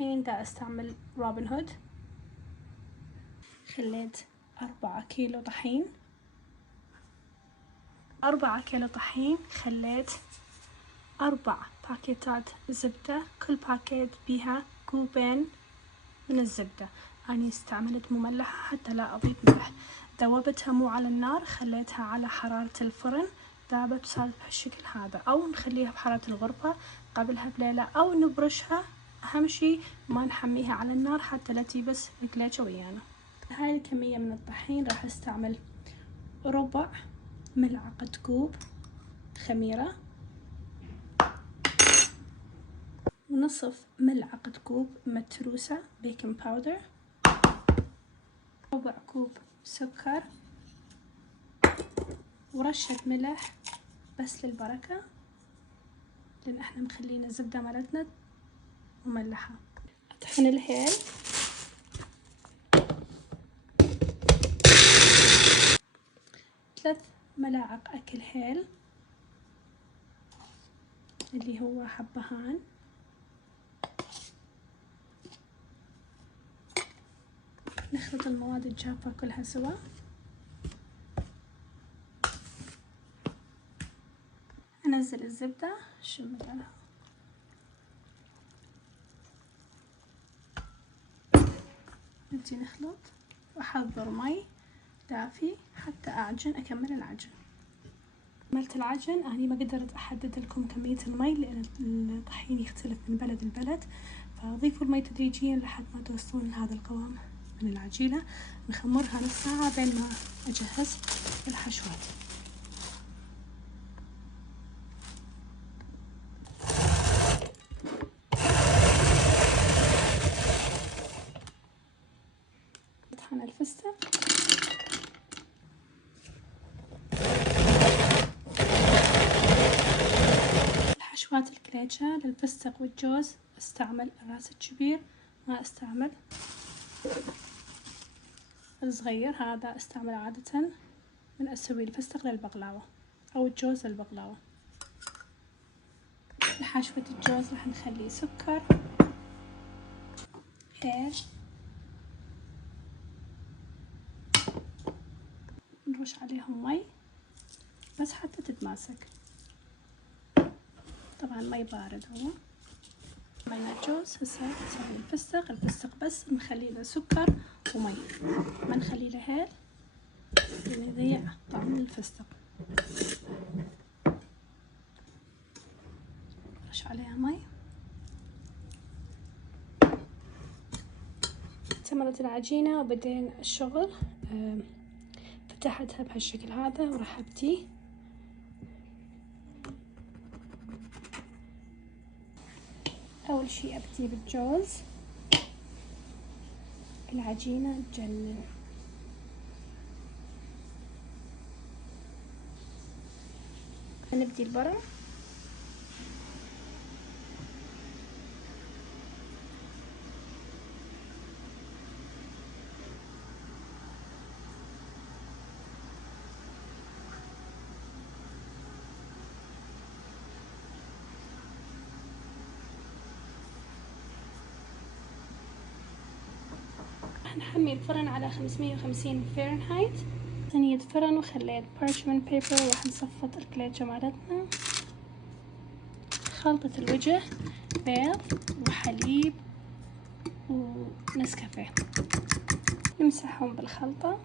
الطحين دا استعمل روبن هود. خليت 4 كيلو طحين. 4 كيلو طحين. خليت 4 باكيتات زبدة، كل باكيت بيها كوبين من الزبدة. أنا استعملت مملحة حتى لا أضيف ملح. ذوبتها مو على النار، خليتها على حرارة الفرن، ذابت وصارت بهالشكل هذا. أو نخليها بحرارة الغرفة قبلها بليلة، أو نبرشها. أهم شي ما نحميها على النار حتى لا تيبس الكليتشة ويانا. هاي الكمية من الطحين راح استعمل ربع ملعقة كوب خميرة، ونصف ملعقة كوب متروسة بيكنج باودر، ربع كوب سكر، ورشة ملح بس للبركة، لأن احنا مخلين الزبدة مالتنا مملحة. أطحن الهيل. ثلاث ملاعق أكل هيل اللي هو حبهان. نخلط المواد الجافة كلها سوا. أنزل الزبدة، شمت عليها، نبتدي نخلط، وأحضر مي دافي حتى أعجن، أكمل العجن. كملت العجن. أنا ما قدرت أحدد لكم كمية المي لأن الطحين يختلف من بلد لبلد، فأضيفوا المي تدريجيا لحد ما توصلون لهذا القوام من العجينة. نخمرها نص ساعة بين ما أجهز الحشوات. نطحن الفستق. الحشوات الكليتشة للفستق والجوز استعمل الراس الكبير، ما استعمل الصغير. هذا استعمل عادة من أسوي الفستق للبقلاوة أو الجوز للبقلاوة. لحشوة الجوز راح نخلي سكر، هيل، نرش عليهم مي بس حتى تتماسك. طبعا مي بارد هو. مينا الجوز. هسه نسوي الفستق بس نخلي له سكر ومي، ما نخلي له هيل لأن يضيع طعم الفستق. رش عليها مي. اكتملت العجينة وبدين الشغل. فتحتها بهالشكل هذا وراح ابتي اول شي ابتي بالجوز. العجينة تجنن. نبدي البرع. نحمي الفرن على 550 فahrenheit. صينية فرن، وخليت parchment paper. راح نصفط الكليتشة مالتنا. خلطة الوجه بيض وحليب ونسكافيه. نمسحهم بالخلطة.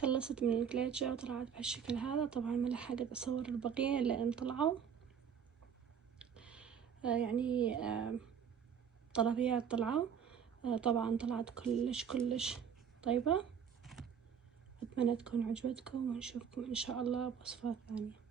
خلصت من الكليتشة وطلعت بهالشكل هذا. طبعا ما لحقت اصور البقية لان طلعوا يعني طلبيات طلعوا. طبعا طلعت كلش طيبة. اتمنى تكون عجبتكم ونشوفكم ان شاء الله بوصفات ثانية.